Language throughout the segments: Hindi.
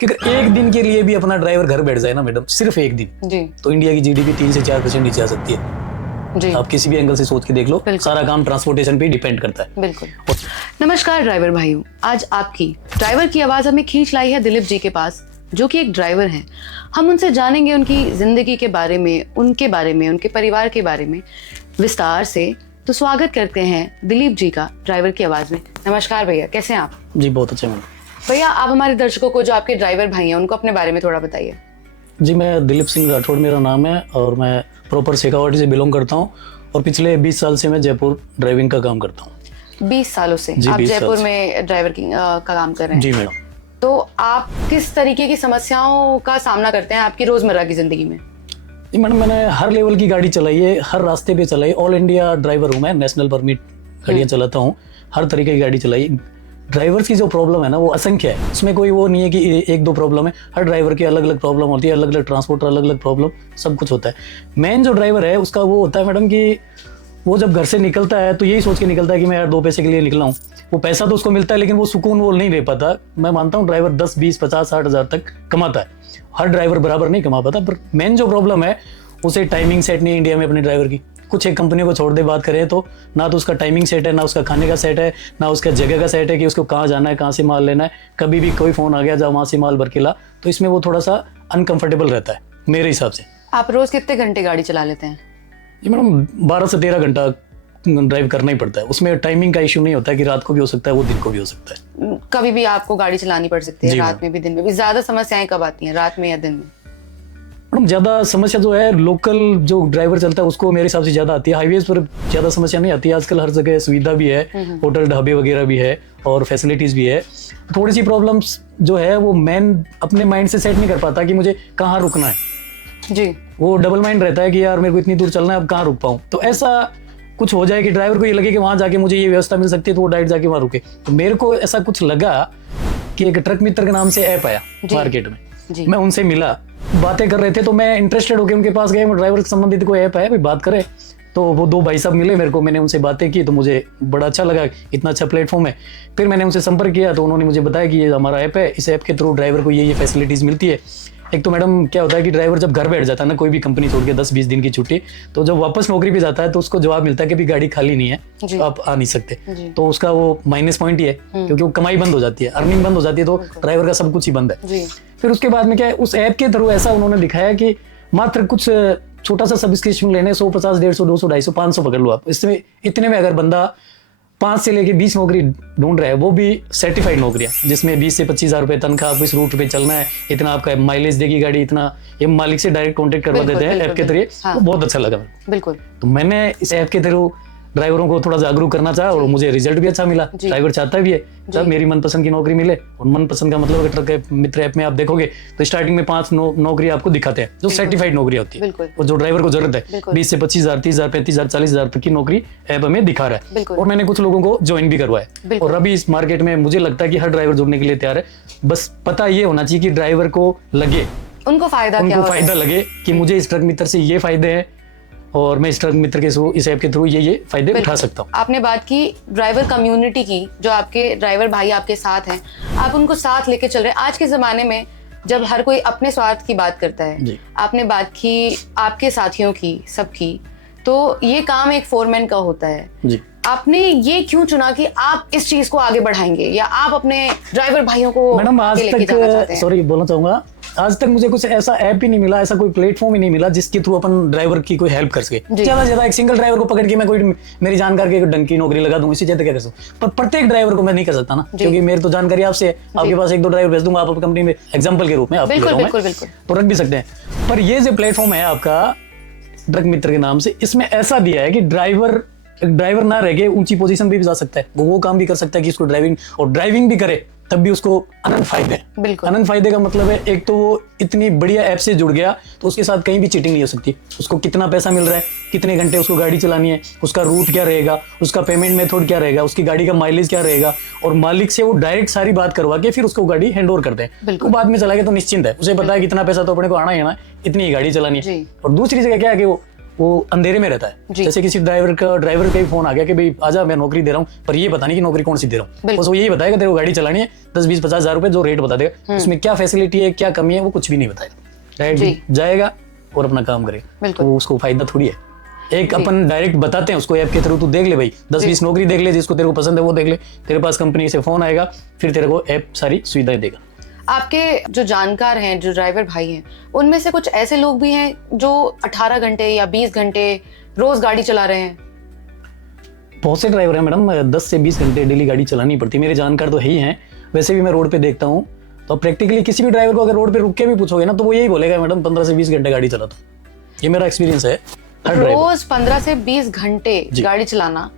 कि अगर एक दिन के लिए भी अपना ड्राइवर घर बैठ जाए ना मैडम, सिर्फ एक दिन, जी तो इंडिया की जीडीपी 3 से 4% नीचे आ सकती है। जी आप किसी भी एंगल से सोच के देख लो, बिल्कुल। सारा काम ट्रांसपोर्टेशन पे डिपेंड करता है। बिल्कुल। नमस्कार ड्राइवर भाइयों, आज आपकी ड्राइवर की आवाज हमें खींच लाई है दिलीप जी के पास, जो कि एक ड्राइवर हैं। हम उनसे जानेंगे उनकी जिंदगी के बारे में, उनके परिवार के बारे में विस्तार से। तो स्वागत करते हैं दिलीप जी का ड्राइवर की आवाज में। नमस्कार भैया, कैसे हैं आप? जी बहुत अच्छे मैडम। भैया, आप हमारे दर्शकों को, जो आपके ड्राइवर भाई हैं, उनको अपने बारे में थोड़ा बताइए। जी मैं दिलीप सिंह राठौड़ मेरा नाम है और मैं प्रॉपर शेखावाटी से बिलोंग करता हूँ और पिछले 20 साल से मैं जयपुर ड्राइविंग का काम करता हूँ। 20 सालों से जी, आप 20 जयपुर साल में ड्राइवर का काम कर रहे हैं। जी मैडम। तो आप किस तरीके की समस्याओं का सामना करते हैं आपकी रोजमर्रा की जिंदगी में? जी मैडम, मैंने हर लेवल की गाड़ी चलाई है, हर रास्ते पे चलाई। ऑल इंडिया ड्राइवर हूँ मैं, नेशनल परमिट गाड़ियाँ चलाता हूँ, हर तरीके की गाड़ी चलाई। ड्राइवर्स की जो प्रॉब्लम है ना वो असंख्य है, उसमें कोई वो नहीं है कि एक दो प्रॉब्लम है। हर ड्राइवर की अलग अलग प्रॉब्लम होती है, अलग अलग ट्रांसपोर्टर, अलग अलग प्रॉब्लम, सब कुछ होता है। मेन जो ड्राइवर है उसका वो होता है मैडम कि वो जब घर से निकलता है तो यही सोच के निकलता है कि मैं यार 2 पैसे के लिए निकला हूँ। वो पैसा तो उसको मिलता है लेकिन वो सुकून वो नहीं ले पाता। मैं मानता हूँ ड्राइवर 10, 20, 50, 60 हज़ार तक कमाता है, हर ड्राइवर बराबर नहीं कमा पाता। पर मेन जो प्रॉब्लम है उसे टाइमिंग सेट नहीं है इंडिया में अपने ड्राइवर की। कुछ एक कंपनी को छोड़ दे बात करें तो ना तो उसका टाइमिंग सेट है, ना उसका खाने का सेट है, ना उसका जगह का सेट है कि उसको कहाँ जाना है, कहाँ से माल लेना है। कभी भी कोई फोन आ गया जाओ वहाँ से माल भर के ला, तो इसमें वो थोड़ा सा अनकंफर्टेबल रहता है मेरे हिसाब से। आप रोज कितने घंटे गाड़ी चला लेते हैं? जी मैडम 12 से 13 घंटा ड्राइव करना ही पड़ता है। उसमें टाइमिंग का इशू नहीं होता है कि रात को भी हो सकता है, वो दिन को भी हो सकता है। कभी भी आपको गाड़ी चलानी पड़ सकती है, जी रात में भी दिन में भी। ज्यादा समस्याएं कब आती हैं, रात में या दिन में? मैडम ज़्यादा समस्या जो है लोकल जो ड्राइवर चलता है उसको मेरे हिसाब से ज़्यादा आती है। हाईवेज पर ज़्यादा समस्या नहीं आती है, आजकल हर जगह सुविधा भी है, होटल ढाबे वगैरह भी है और फैसिलिटीज़ भी है। थोड़ी सी प्रॉब्लम्स जो है वो मैन अपने माइंड से सेट नहीं कर पाता कि मुझे कहाँ रुकना है। जी वो डबल माइंड रहता है कि यार मेरे को इतनी दूर चलना है, अब कहाँ रुक पाऊँ। तो ऐसा कुछ हो जाए कि ड्राइवर को ये लगे कि वहाँ जाके मुझे ये व्यवस्था मिल सकती है तो वो डायरेक्ट जाके वहाँ रुके। तो मेरे को ऐसा कुछ लगा कि एक ट्रक मित्र के नाम से ऐप आया मार्केट में, जी मैं उनसे मिला, बातें कर रहे थे तो मैं इंटरेस्टेड होकर उनके पास गया। ड्राइवर से संबंधित कोई ऐप है भाई, बात करें। तो वो 2 भाई साहब मिले मेरे को, मैंने उनसे बातें की तो मुझे बड़ा अच्छा लगा, इतना अच्छा प्लेटफॉर्म है। फिर मैंने उनसे संपर्क किया तो उन्होंने मुझे बताया कि ये हमारा ऐप है, इस ऐप के थ्रू ड्राइवर को ये फैसिलिटीज़ मिलती है। एक तो मैडम क्या होता है कि ड्राइवर जब घर बैठ जाता है ना, कोई भी कंपनी छोड़ के 10-20 दिन की छुट्टी, तो जब वापस नौकरी पे जाता है तो उसको जवाब मिलता है कि भी गाड़ी खाली नहीं है, जी। आप आ नहीं सकते। जी। तो उसका वो माइनस पॉइंट ही है, क्योंकि वो कमाई बंद हो जाती है, अर्निंग बंद हो जाती है, तो ड्राइवर का सब कुछ ही बंद है। जी फिर उसके बाद में क्या है, उस ऐप के थ्रू ऐसा उन्होंने दिखाया कि मात्र कुछ छोटा सा सब्सक्रिप्शन लेने 100, 50, 150, 200, 250, 500 पकड़ लो आप। इसमें इतने में अगर बंदा 5 से लेके 20 नौकरी ढूंढ रहा है, वो भी सर्टिफाइड नौकरियां, जिसमें 20 से 25 हज़ार रुपये तनख्वाह, आप इस रूट पे चलना है, इतना आपका माइलेज देगी गाड़ी, इतना, ये मालिक से डायरेक्ट कॉन्टेक्ट करवा देते हैं ऐप के जरिए। हाँ। वो बहुत अच्छा लगा। बिल्कुल। तो मैंने इस ऐप के थ्रू ड्राइवरों को थोड़ा जागरूक करना चाहा और मुझे रिजल्ट भी अच्छा मिला। ड्राइवर चाहता भी है जब मेरी मनपसंद की नौकरी मिले, और मनपसंद का मतलब ट्रक ऐप मित्र ऐप में आप देखोगे तो स्टार्टिंग में 5 नौकरी आपको दिखाते हैं जो सर्टिफाइड नौकरी होती है, और जो ड्राइवर को जरूरत है 20 से 25 हज़ार, 30 हज़ार, 35 हज़ार, 40 हज़ार तक की नौकरी ऐप हमें दिखा रहा है। और मैंने कुछ लोगों को ज्वाइन भी करवाया। और अभी इस मार्केट में मुझे लगता है कि हर ड्राइवर जुड़ने के लिए तैयार है। बस पता ये होना चाहिए कि ड्राइवर को लगे, उनको फायदा लगे कि मुझे इस ट्रक मित्र से ये फायदे हैं और मैं इस ट्रक मित्र के इस ऐप के थ्रू ये फायदे उठा सकता हूँ। आपने बात की ड्राइवर कम्युनिटी की, जो आपके ड्राइवर भाई आपके साथ हैं, आप उनको साथ लेके चल रहे हैं। आज के जमाने में जब हर कोई अपने स्वार्थ की बात करता है, आपने बात की आपके साथियों की, सबकी, तो ये काम एक फोरमैन का होता है। जी। आपने ये क्यों चुना कि आप इस चीज को आगे बढ़ाएंगे, या आप अपने ड्राइवर भाइयों को मैडम आज तक, सॉरी बोलना चाहूंगा, आज तक मुझे कुछ ऐसा ऐप ही नहीं मिला, ऐसा कोई प्लेटफॉर्म ही नहीं मिला जिसके थ्रू अपन ड्राइवर की कोई हेल्प कर सके। ज्यादा से ज्यादा एक सिंगल ड्राइवर को पकड़ के मैं कोई मेरी जानकारी की डंकी नौकरी लगा दूं, इससे ज्यादा क्या कर सकूं। पर प्रत्येक ड्राइवर को मैं नहीं कर सकता ना, क्योंकि मेरी तो जानकारी आपसे है। आपके पास 1-2 ड्राइवर भेज दूंगा, आप अपनी कंपनी में एग्जाम्पल के रूप में आप तो रख भी सकते हैं। पर ये जो प्लेटफॉर्म है आपका ट्रक मित्र के नाम से, इसमें ऐसा दिया है कि ड्राइवर ना रह के ऊंची पोजीशन पे भी जा सकता है, वो काम भी कर सकता है कि उसको ड्राइविंग भी करे, तब भी उसको अनंत फायदे। अनंत फायदे का मतलब है, एक तो वो इतनी बढ़िया ऐप से जुड़ गया तो उसके साथ कहीं भी चीटिंग नहीं हो सकती। उसको कितना पैसा मिल रहा है, कितने घंटे उसको गाड़ी चलानी है, उसका रूट क्या रहेगा, उसका पेमेंट मेथड क्या रहेगा, उसकी गाड़ी का माइलेज क्या रहेगा, और मालिक से वो डायरेक्ट सारी बात करवा के फिर उसको गाड़ी हैंड ओवर करते हैं। तो बाद में चला गया तो निश्चिंत है, उसे पता है कितना पैसा तो अपने को आना ही आना, इतनी ही गाड़ी चलानी है। और दूसरी जगह क्या है कि वो वो अंधेरे में रहता है। जैसे किसी ड्राइवर का ही फोन आ गया कि भाई आजा मैं नौकरी दे रहा हूँ, पर ये पता नहीं कि नौकरी कौन सी दे रहा हूँ, बस वो यही बताएगा तेरे को गाड़ी चलानी है, 10-20-50 हज़ार रुपए जो रेट बता देगा, उसमें क्या फैसिलिटी है क्या कमी है वो कुछ भी नहीं बताएगा, डायरेक्ट जाएगा और अपना काम करेगा। तो उसको फायदा थोड़ी है। एक अपन डायरेक्ट बताते हैं उसको ऐप के थ्रू, तू देख ले भाई 10-20 नौकरी देख ले, जिसको तेरे को पसंद है वो देख ले, तेरे पास कंपनी से फोन आएगा, फिर तेरे को ऐप सारी सुविधाएं देगा। आपके जो जानकार हैं, जो ड्राइवर भाई हैं, उनमें से कुछ ऐसे लोग भी हैं जो 18 घंटे या 20 घंटे रोज गाड़ी चला रहे हैं? बहुत से ड्राइवर हैं मैडम, 10 से 20 घंटे डेली गाड़ी चलानी पड़ती है। मेरे जानकार तो है ही हैं, वैसे भी मैं रोड पे देखता हूँ, तो प्रैक्टिकली किसी भी ड्राइवर को अगर रोड पे रुक के भी पूछोगे ना तो वो यही बोलेगा मैडम 15 से 20 घंटे गाड़ी चलाता हूँ। ये मेरा एक्सपीरियंस है। रोज 15 से 20 घंटे गाड़ी चलाना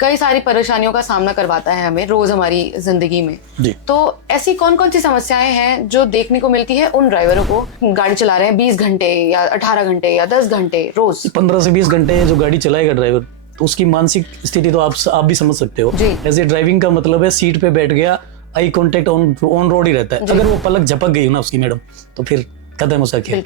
कई सारी परेशानियों का सामना करवाता है हमें रोज हमारी जिंदगी में। तो ऐसी कौन कौन सी समस्याएं हैं जो देखने को मिलती है उन ड्राइवरों को गाड़ी चला रहे हैं 20 घंटे या 18 घंटे या 10 घंटे रोज? 15 से 20 घंटे जो गाड़ी चलाएगा ड्राइवर, तो उसकी मानसिक स्थिति तो आप भी समझ सकते हो। ऐसे ड्राइविंग का मतलब है सीट पे बैठ गया, आई कॉन्टेक्ट ऑन रोड ही रहता है। अगर वो पलक झपक गई ना उसकी मैडम, तो फिर खत्म हो सके।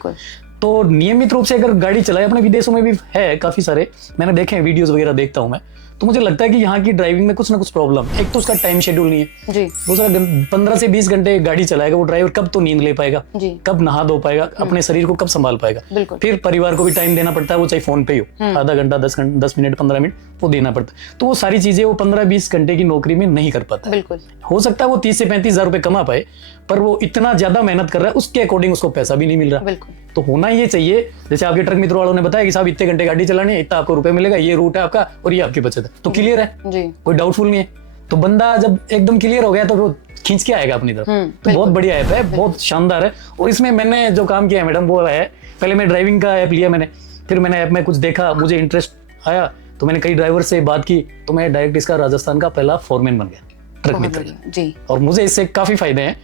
तो नियमित रूप से अगर गाड़ी चलाए, अपने विदेशों में भी है काफी सारे, मैंने देखे हैं, वीडियोस वगैरह देखता हूँ मैं, तो मुझे लगता है कि यहाँ की ड्राइविंग में कुछ ना कुछ प्रॉब्लम। एक तो उसका टाइम शेड्यूल नहीं है जी, दूसरा 15 से 20 घंटे गाड़ी चलाएगा वो ड्राइवर, कब तो नींद ले पाएगा, कब नहा धो पाएगा, अपने शरीर को कब संभाल पाएगा। फिर परिवार को भी टाइम देना पड़ता है, वो चाहे फोन पे ही हो, आधा घंटा 10 मिनट 15 मिनट वो देना पड़ता है। तो वो सारी चीजें वो 15-20 घंटे की नौकरी में नहीं कर पाता। हो सकता है वो 30 से 35 हज़ार रुपए कमा पाए, पर वो इतना ज्यादा मेहनत कर रहा है, उसके अकॉर्डिंग उसको पैसा भी नहीं मिल रहा। तो होना ये चाहिए, जैसे आपके ट्रक मित्र वालों ने बताया कि साहब इतने घंटे गाड़ी चलानी है, इतना आपको रुपए मिलेगा, ये रूट है आपका और ये आपकी बचत है, तो क्लियर है जी, कोई डाउटफुल नहीं है। तो बंदा जब एकदम क्लियर हो गया तो वो खींच के आएगा अपनी तरफ। तो बहुत बढ़िया ऐप है, बहुत शानदार है। और इसमें मैंने जो काम किया है मैडम वो है, पहले मैं ड्राइविंग का ऐप लिया मैंने, फिर मैंने ऐप में कुछ देखा, मुझे इंटरेस्ट आया, तो मैंने कई ड्राइवर से बात की, तो मैं डायरेक्ट इसका राजस्थान का पहला फोरमैन बन गया ट्रक मित्र जी। और मुझे इससे काफी फायदे हैं,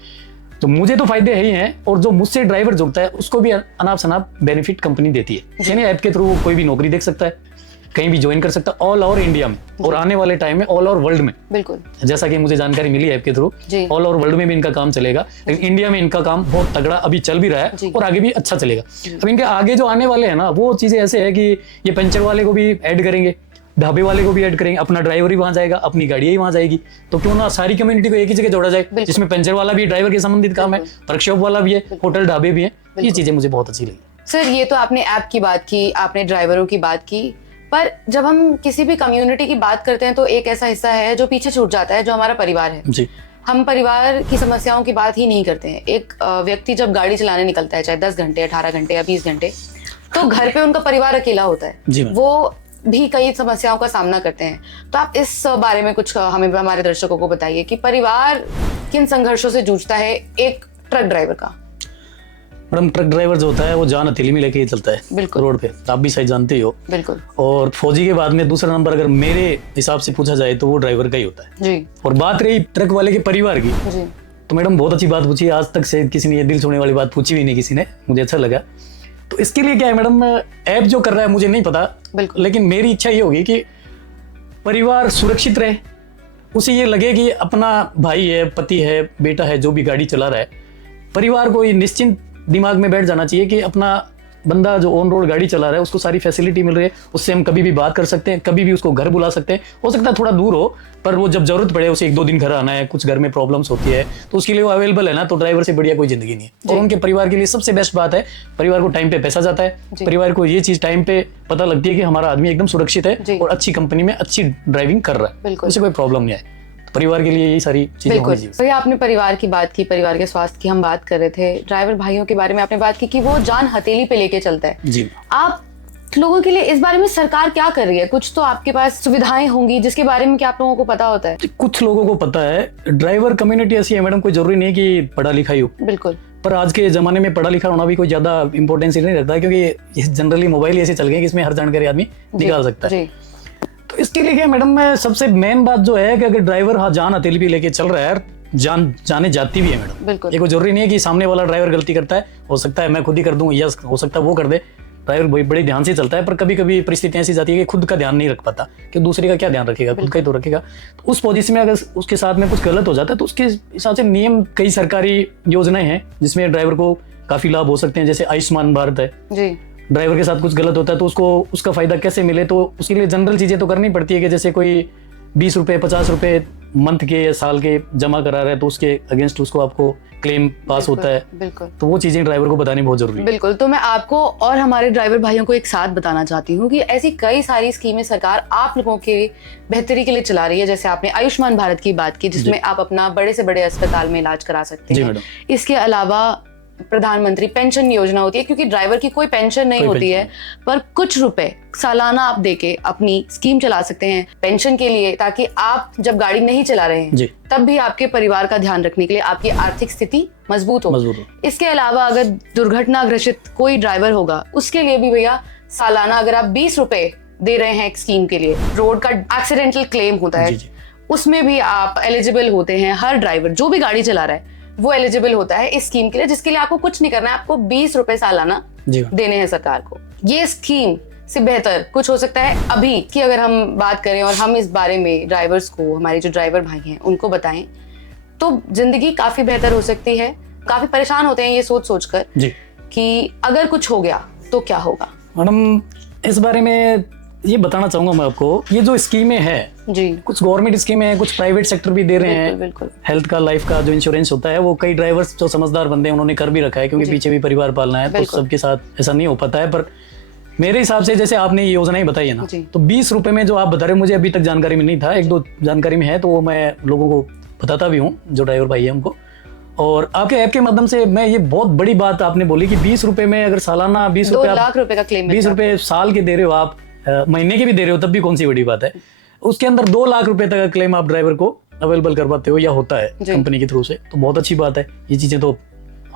तो मुझे तो फायदे है ही हैं, और जो मुझसे ड्राइवर जुड़ता है उसको भी अनाप शनाप बेनिफिट कंपनी देती है। यानी ऐप के थ्रू कोई भी नौकरी देख सकता है, कहीं भी ज्वाइन कर सकता है, ऑल ओवर इंडिया में, और आने वाले टाइम में ऑल ओवर वर्ल्ड में। बिल्कुल, जैसा कि मुझे जानकारी मिली ऐप के थ्रू, ऑल ओवर वर्ल्ड में भी इनका काम चलेगा, लेकिन इंडिया में इनका काम बहुत तगड़ा अभी चल भी रहा है और आगे भी अच्छा चलेगा। अब इनके आगे जो आने वाले हैं ना, वो चीजें ऐसे है कि ये पंचर वाले को भी ऐड करेंगे, ढाबे वाले को भी ऐड करेंगे, अपना ड्राइवर ही वहां जाएगा, अपनी गाड़ी ही वहां जाएगी, तो क्यों ना सारी कम्युनिटी को एक ही जगह जोड़ा जाए, जिसमें पंचर वाला भी ड्राइवर के संबंधित काम है, वर्कशॉप वाला भी है, होटल ढाबे भी है। ये चीजें मुझे बहुत अच्छी लगी। सर, ये तो आपने ऐप की बात की, आपने ड्राइवरों की बात की, पर जब हम किसी भी कम्युनिटी की बात करते हैं तो एक ऐसा हिस्सा है जो पीछे छूट जाता है, जो हमारा परिवार है जी। हम परिवार की समस्याओं की बात ही नहीं करते हैं। एक व्यक्ति जब गाड़ी चलाने निकलता है, चाहे 10 घंटे 18 घंटे या 20 घंटे, तो घर पे उनका परिवार अकेला होता है, वो भी कई समस्याओं का सामना करते हैं। तो आप इस बारे में कुछ हमें, हमारे दर्शकों को बताइए कि परिवार किन संघर्षों से जूझता है एक ट्रक ड्राइवर का। मैडम, ट्रक ड्राइवर जो होता है वो जान हथेली में लेके ही चलता है रोड पे, आप भी शायद जानते ही हो। बिल्कुल। और फौजी के बाद में दूसरा नंबर अगर मेरे हिसाब से पूछा जाए तो वो ड्राइवर का ही होता है जी। और बात रही ट्रक वाले के परिवार की जी, तो मैडम बहुत अच्छी बात पूछी, आज तक से किसी ने ये दिल छूने वाली बात पूछी भी नहीं किसी ने, मुझे अच्छा लगा। तो इसके लिए क्या है मैडम, ऐप जो कर रहा है मुझे नहीं पता, लेकिन मेरी इच्छा ये होगी कि परिवार सुरक्षित रहे, उसे ये लगे कि अपना भाई है, पति है, बेटा है, जो भी गाड़ी चला रहा है, परिवार को ये निश्चिंत दिमाग में बैठ जाना चाहिए कि अपना बंदा जो ऑन रोड गाड़ी चला रहा है उसको सारी फैसिलिटी मिल रही है, उससे हम कभी भी बात कर सकते हैं, कभी भी उसको घर बुला सकते हैं। हो सकता है थोड़ा दूर हो, पर वो जब जरूरत पड़े, उसे 1-2 दिन घर आना है, कुछ घर में प्रॉब्लम्स होती है, तो उसके लिए वो अवेलेबल है ना, तो ड्राइवर से बढ़िया कोई जिंदगी नहीं है। और उनके परिवार के लिए सबसे बेस्ट बात है, परिवार को टाइम पे पैसा जाता है, परिवार को ये चीज टाइम पे पता लगती है कि हमारा आदमी एकदम सुरक्षित है और अच्छी कंपनी में अच्छी ड्राइविंग कर रहा है, उसे कोई प्रॉब्लम नहीं है। परिवार के लिए यही सारी चीजें होनी चाहिए। तो ये आपने परिवार की बात की, परिवार के स्वास्थ्य की हम बात कर रहे थे, ड्राइवर भाइयों के बारे में आपने बात की कि वो जान हथेली पे लेके चलता है जी। आप लोगों के लिए इस बारे में सरकार क्या कर रही है? कुछ तो आपके पास सुविधाएं होंगी जिसके बारे में क्या आप लोगों को पता होता है? कुछ लोगों को पता है। ड्राइवर कम्युनिटी ऐसी है मैडम, कोई जरूरी नहीं कि पढ़ा लिखा ही हो। बिल्कुल। पर आज के जमाने में पढ़ा लिखा होना भी कोई ज्यादा इंपॉर्टेंस नहीं रहता है, क्योंकि जनरली मोबाइल ऐसे चल गए कि इसमें हर जानकारी आदमी निकाल सकता है। तो इसके लिए क्या मैडम, मैं सबसे मेन बात जो है कि अगर ड्राइवर जान हथेली भी लेके चल रहा है, जाने जाती भी है मैडम। ये कोई जरूरी नहीं है कि सामने वाला ड्राइवर गलती करता है, हो सकता है मैं खुद ही कर दूं, या हो सकता है वो कर दे। ड्राइवर बड़े ध्यान से चलता है, पर कभी कभी परिस्थितियां ऐसी जाती है कि खुद का ध्यान नहीं रख पाता, कि दूसरे का क्या ध्यान रखेगा, खुद का ही तो रखेगा। तो उस पोजीशन में अगर उसके साथ में कुछ गलत हो जाता है तो उसके हिसाब से नियम, कई सरकारी योजनाएं हैं जिसमें ड्राइवर को काफी लाभ हो सकते हैं, जैसे आयुष्मान भारत है जी, ड्राइवर के साथ कुछ गलत होता है तो उसको उसका फायदा कैसे मिले, तो उसके लिए जनरल चीजें तो करनी पड़ती है कि जैसे कोई 20 रुपए 50 रुपए मंथ के या साल के जमा करा रहा है तो उसके अगेंस्ट उसको आपको क्लेम पास होता है। बिल्कुल, तो वो चीजें ड्राइवर को बतानी बहुत जरूरी है। बिल्कुल। तो मैं आपको और हमारे ड्राइवर भाइयों को एक साथ बताना चाहती हूँ कि ऐसी कई सारी स्कीमें सरकार आप लोगों के बेहतरी के लिए चला रही है। जैसे आपने आयुष्मान भारत की बात की, जिसमें आप अपना बड़े से बड़े अस्पताल में इलाज करा सकते हैं। इसके अलावा प्रधानमंत्री पेंशन योजना होती है, क्योंकि ड्राइवर की कोई पेंशन नहीं होती है, पर कुछ रुपए सालाना आप देके अपनी स्कीम चला सकते हैं पेंशन के लिए, ताकि आप जब गाड़ी नहीं चला रहे हैं तब भी आपके परिवार का ध्यान रखने के लिए आपकी आर्थिक स्थिति मजबूत हो। इसके अलावा अगर दुर्घटना ग्रसित कोई ड्राइवर होगा, उसके लिए भी भैया सालाना अगर आप 20 रुपए दे रहे हैं एक स्कीम के लिए, रोड का एक्सीडेंटल क्लेम होता है, उसमें भी आप एलिजिबल होते हैं। हर ड्राइवर जो भी गाड़ी चला रहा है वो एलिजिबल होता है इस स्कीम के लिए, जिसके लिए आपको कुछ नहीं करना है, आपको 20 रुपए सालाना देने हैं सरकार को। ये स्कीम से बेहतर कुछ हो सकता है अभी की अगर हम बात करें और हम इस बारे में ड्राइवर्स को, हमारे जो ड्राइवर भाई हैं उनको बताएं, तो जिंदगी काफी बेहतर हो सकती है। काफी परेशान होते हैं ये सोच सोच कर कि अगर कुछ हो गया तो क्या होगा। मैडम इस बारे में ये बताना चाहूंगा मैं आपको, ये जो स्कीमें हैं जी, कुछ गवर्नमेंट स्कीमें हैं, कुछ प्राइवेट सेक्टर भी दे रहे हैं। बिल्कुल। हेल्थ का, लाइफ का जो इंश्योरेंस होता है वो कई ड्राइवर्स जो समझदार बंदे हैं उन्होंने कर भी रखा है, क्योंकि पीछे भी परिवार पालना है, तो सबके साथ ऐसा नहीं हो पाता है। पर मेरे हिसाब से जैसे आपने ये योजनाएं बताई है ना, तो 20 रुपए में जो आप बता रहे हो, मुझे अभी तक जानकारी में नहीं था, एक दो जानकारी में है, तो वो मैं लोगों को बताता भी हूँ जो ड्राइवर भाई है उनको। और आपके ऐप के माध्यम से मैं ये बहुत बड़ी बात आपने बोली कि 20 रुपए में अगर सालाना 20 रुपए, 2 लाख रुपए का क्लेम, 20 रुपए साल के दे रहे हो आप, महीने के भी दे रहे हो, तब भी कौन सी बड़ी बात है। उसके अंदर 2 लाख रुपए तक का क्लेम आप ड्राइवर को अवेलेबल करवाते हो या होता है कंपनी के थ्रू से, तो बहुत अच्छी बात है। ये चीजें तो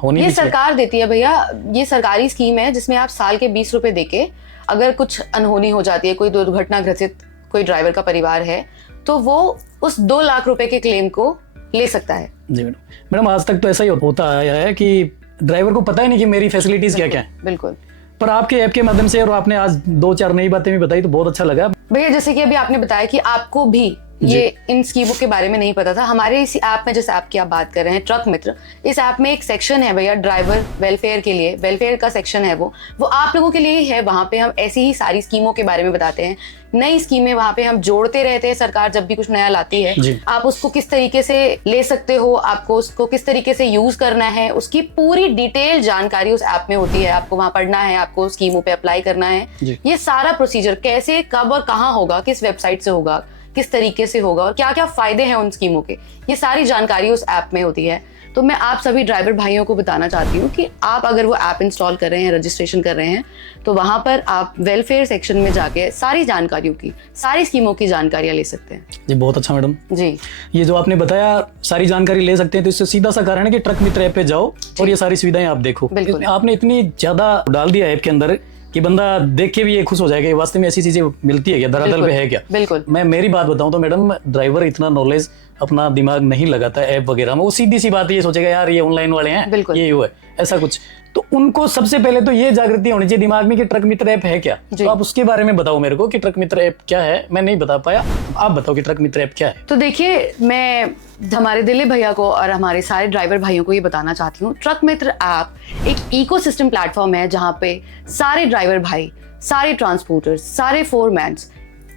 होनी ये सरकार देती है भैया, ये सरकारी स्कीम है जिसमें आप साल के 20 रुपए देके अगर कुछ अनहोनी हो जाती है, कोई दुर्घटना ग्रसित कोई ड्राइवर का परिवार है, तो वो उस 2 लाख रुपए के क्लेम को ले सकता है। जी मैडम आज तक तो ऐसा ही होता आया है कि ड्राइवर को पता ही नहीं कि मेरी फैसिलिटीज क्या क्या है। बिल्कुल। पर आपके ऐप के माध्यम से और आपने आज 2-4 नई बातें भी बताई तो बहुत अच्छा लगा भैया। जैसे कि अभी आपने बताया कि आपको भी ये इन स्कीमों के बारे में नहीं पता था। हमारे इस ऐप में, जैसे ऐप की आप बात कर रहे हैं ट्रक मित्र, इस ऐप में एक सेक्शन है भैया ड्राइवर वेलफेयर के लिए, वेलफेयर का सेक्शन है वो आप लोगों के लिए ही है। वहाँ पे हम ऐसी ही सारी स्कीमों के बारे में बताते हैं, नई स्कीमें वहाँ पे हम जोड़ते रहते हैं। सरकार जब भी कुछ नया लाती है, आप उसको किस तरीके से ले सकते हो, आपको उसको किस तरीके से यूज करना है, उसकी पूरी डिटेल जानकारी उस ऐप में होती है। आपको वहाँ पढ़ना है, आपको स्कीमों पे अप्लाई करना है, ये सारा प्रोसीजर कैसे, कब और कहाँ होगा, किस वेबसाइट से होगा, किस तरीके से होगा और क्या क्या फायदे हैं उन स्कीमों के, ये सारी जानकारी उस ऐप में होती है। तो मैं आप सभी ड्राइवर भाइयों को बताना चाहती हूँ कि आप अगर वो ऐप इंस्टॉल कर रहे हैं, रजिस्ट्रेशन कर रहे हैं, तो वहां पर आप वेलफेयर सेक्शन में जाके सारी जानकारियों की, सारी स्कीमों की जानकारियां ले सकते हैं। जी बहुत अच्छा मैडम जी। ये जो आपने बताया सारी जानकारी ले सकते हैं, तो इससे सीधा सा कारण है कि ट्रक मित्र ऐप पे जाओ और ये सारी सुविधाएं आप देखो। आपने इतनी ज्यादा डाल दिया ऐप के अंदर कि बंदा देख के भी ये खुश हो जाएगा, वास्तव में ऐसी चीजें मिलती है क्या, धरातल पे है क्या। बिल्कुल। मैं मेरी बात बताऊं तो मैडम, ड्राइवर इतना नॉलेज अपना दिमाग नहीं लगाता ऐप वगैरह में, वो सीधी सी बात ये सोचेगा यार ये ऑनलाइन वाले हैं, ये है ऐसा कुछ। तो उनको सबसे पहले तो ये जागृति होनी चाहिए दिमाग में कि ट्रक मित्र ऐप है क्या। तो आप उसके बारे में बताओ मेरे को कि ट्रक मित्र ऐप क्या है, मैं नहीं बता पाया, आप बताओ कि ट्रक मित्र ऐप क्या है। तो देखिए, मैं हमारे दिलीप भैया को और हमारे सारे ड्राइवर भाइयों को ये बताना चाहती हूँ, ट्रक मित्र ऐप एक इकोसिस्टम प्लेटफॉर्म है जहाँ पे सारे ड्राइवर भाई, सारे ट्रांसपोर्टर्स, सारे फोरमैन्स,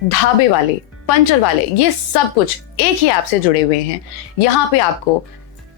ढाबे वाले, पंचर वाले, ये सब कुछ एक ही ऐप से जुड़े हुए हैं। यहाँ पे आपको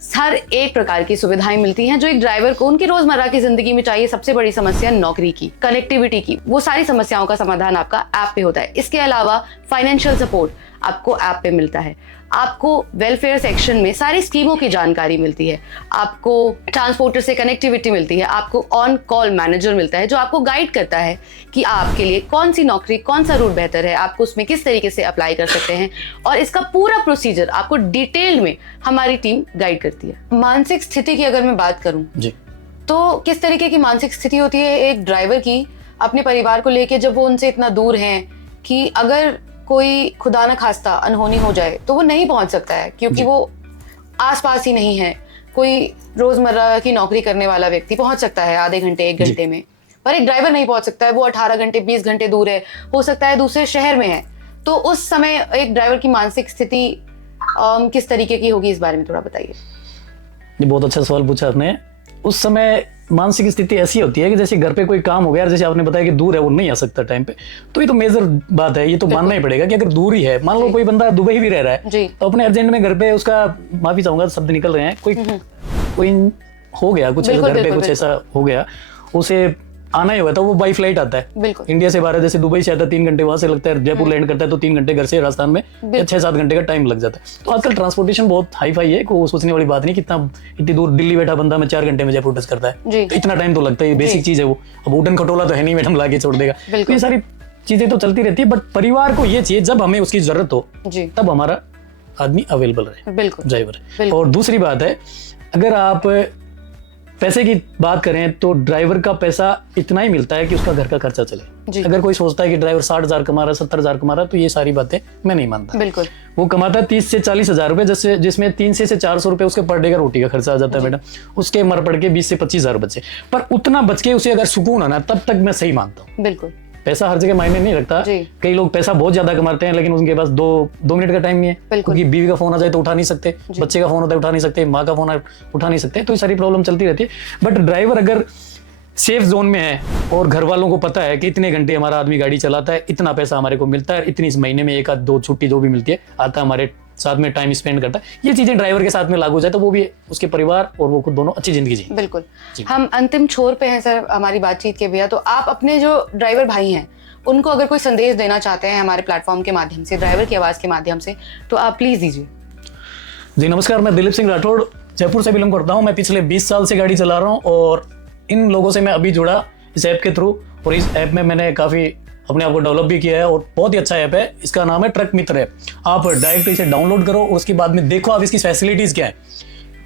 हर एक प्रकार की सुविधाएं मिलती हैं जो एक ड्राइवर को उनकी रोजमर्रा की जिंदगी में चाहिए। सबसे बड़ी समस्या नौकरी की, कनेक्टिविटी की, वो सारी समस्याओं का समाधान आपका ऐप पे होता है। इसके अलावा फाइनेंशियल सपोर्ट आपको ऐप पे मिलता है। आपको वेलफेयर सेक्शन में सारी स्कीमों की जानकारी मिलती है, आपको ट्रांसपोर्टर से कनेक्टिविटी मिलती है, आपको ऑन कॉल मैनेजर मिलता है जो आपको गाइड करता है कि आपके लिए कौन सी नौकरी, कौन सा रूट बेहतर है, आपको उसमें किस तरीके से अप्लाई कर सकते हैं, और इसका पूरा प्रोसीजर आपको डिटेल में हमारी टीम गाइड करती है। मानसिक स्थिति की अगर मैं बात करूं तो किस तरीके की मानसिक स्थिति होती है एक ड्राइवर की अपने परिवार को लेके, जब वो उनसे इतना दूर हैं कि अगर कोई खुदा न खास्ता अनहोनी हो जाए तो वो नहीं पहुंच सकता है, क्योंकि वो आसपास ही नहीं है। कोई रोजमर्रा की नौकरी करने वाला व्यक्ति पहुंच सकता है आधे घंटे, 1 घंटे में, पर एक ड्राइवर नहीं पहुंच सकता है। वो 18 घंटे, 20 घंटे दूर है, हो सकता है दूसरे शहर में है। तो उस समय एक ड्राइवर की मानसिक स्थिति किस तरीके की होगी, इस बारे में थोड़ा बताइए। ये बहुत अच्छा सवाल पूछा आपने। उस समय मानसिक स्थिति ऐसी होती है कि जैसे घर पे कोई काम हो गया, जैसे आपने बताया कि दूर है, वो नहीं आ सकता टाइम पे, तो ये तो मेजर बात है, ये तो मानना ही पड़ेगा कि अगर दूर ही है, मान लो कोई बंदा दुबई भी रह रहा है तो अपने अर्जेंट में घर पे उसका, माफी चाहूंगा शब्द निकल रहे हैं, कोई हो गया कुछ घर पे कुछ ऐसा हो गया, उसे आना ही हुआ था, वो बाई फ्लाइट आता है इंडिया से बाहर, जैसे दुबई से आता है 3 घंटे वहां से लगता है, जयपुर लैंड करता है तो 3 घंटे घर से राजस्थान में 6-7 घंटे का टाइम लग जाता है। तो आजकल ट्रांसपोर्टेशन बहुत हाई फाई है, कोई सोचने वाली बात नहीं, कितना इतनी दूर दिल्ली बैठा बंदा में 4 घंटे में जयपुर टच करता है, तो इतना टाइम तो लगता है, बेसिक चीज है वो। अब उठन खटोला तो है नहीं मैडम लाके छोड़ देगा, तो ये सारी चीजें तो चलती रहती है, बट परिवार को ये चाहिए जब हमें उसकी जरूरत हो तब हमारा आदमी अवेलेबल रहे, ड्राइवर। और दूसरी बात है, अगर आप पैसे की बात करें तो ड्राइवर का पैसा इतना ही मिलता है कि उसका घर का खर्चा चले। अगर कोई सोचता है कि ड्राइवर 60,000 कमा रहा है, 70,000 कमा रहा है, तो ये सारी बातें मैं नहीं मानता। बिल्कुल, वो कमाता है 30 से 40,000 रुपए, जिसमें 300 से 400 रुपए उसके पर डे का रोटी का खर्चा आ जाता है मैडम, उसके मर पड़ के 20 से 25,000 बचे, पर उतना बच के उसे अगर सुकून आना, तब तक मैं सही मानता हूँ। बिल्कुल, पैसा हर जगह मायने नहीं रखता। कई लोग पैसा बहुत ज्यादा कमाते हैं लेकिन उनके पास 2 मिनट का टाइम नहीं है, क्योंकि बीवी का फोन आ जाए तो उठा नहीं सकते, बच्चे का फोन होता है उठा नहीं सकते, माँ का फोन उठा नहीं सकते, तो ये सारी प्रॉब्लम चलती रहती है। बट ड्राइवर अगर सेफ जोन में है और घर वालों को पता है कि इतने घंटे हमारा आदमी गाड़ी चलाता है, इतना पैसा हमारे को मिलता है, इतनी इस महीने में 1-2 छुट्टी जो भी मिलती है, आता है हमारे साथ में टाइम स्पेंड करता है, ये चीजें ड्राइवर के साथ में लागू हो जाए तो वो भी उसके परिवार और वो खुद दोनों अच्छी जिंदगी जी। बिल्कुल। हम अंतिम छोर पे हैं सर हमारी बातचीत के भैया, तो आप अपने जो ड्राइवर भाई हैं उनको अगर कोई संदेश देना चाहते हैं हमारे प्लेटफॉर्म के माध्यम से, ड्राइवर की आवाज के माध्यम से, तो आप प्लीज दीजिए। जी नमस्कार, मैं दिलीप सिंह राठौड़ जयपुर से बिलोंग करता हूँ। मैं पिछले 20 साल से गाड़ी चला रहा हूँ और इन लोगों से मैं अभी जुड़ा इस ऐप के थ्रू, और इस ऐप में मैंने काफ़ी अपने आप को डेवलप भी किया है और बहुत ही अच्छा ऐप है। इसका नाम है ट्रक मित्र ऐप। आप डायरेक्ट इसे डाउनलोड करो और उसके बाद में देखो आप इसकी फैसिलिटीज़ क्या है।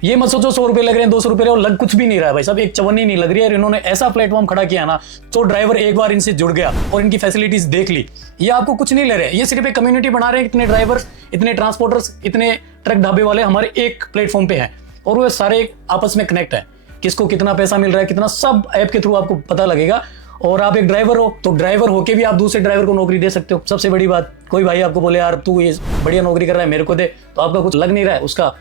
ये मत सोचो 100 रुपए लग रहे हैं, 200 रुपए और लग कुछ भी नहीं रहा है भाई साहब, एक चवन्नी नहीं लग रही है। इन्होंने ऐसा प्लेटफॉर्म खड़ा किया ना, तो ड्राइवर एक बार इनसे जुड़ गया और इनकी फैसिलिटीज देख ली। ये आपको कुछ नहीं ले रहे, ये सिर्फ एक कम्युनिटी बना रहे हैं। इतने ड्राइवर्स, इतने ट्रांसपोर्टर्स, इतने ट्रक ढाबे वाले हमारे एक प्लेटफॉर्म पे हैं और वो सारे आपस में कनेक्ट है। किसको कितना पैसा मिल रहा है, कितना, सब ऐप के थ्रू आपको पता लगेगा। और आप एक ड्राइवर हो तो ड्राइवर होके भी आप दूसरे ड्राइवर को नौकरी दे सकते हो। सबसे बड़ी बात, कोई भाई आपको बोले यार तू ये बढ़िया नौकरी कर रहा है मेरे को दे, तो आपका कुछ लग नहीं रहा है, उसका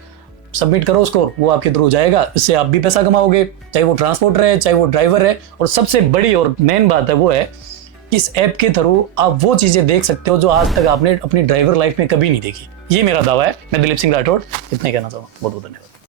सबमिट करो उसको, वो आपके थ्रू जाएगा। इससे आप भी पैसा कमाओगे, चाहे वो ट्रांसपोर्टर है चाहे वो ड्राइवर है। और सबसे बड़ी और मेन बात है वो है, इस ऐप के थ्रू आप वो चीजें देख सकते हो जो आज तक आपने अपनी ड्राइवर लाइफ में कभी नहीं देखी। ये मेरा दावा है। मैं दिलीप सिंह राठौड़ इतना ही कहना चाहूँगा। बहुत बहुत धन्यवाद।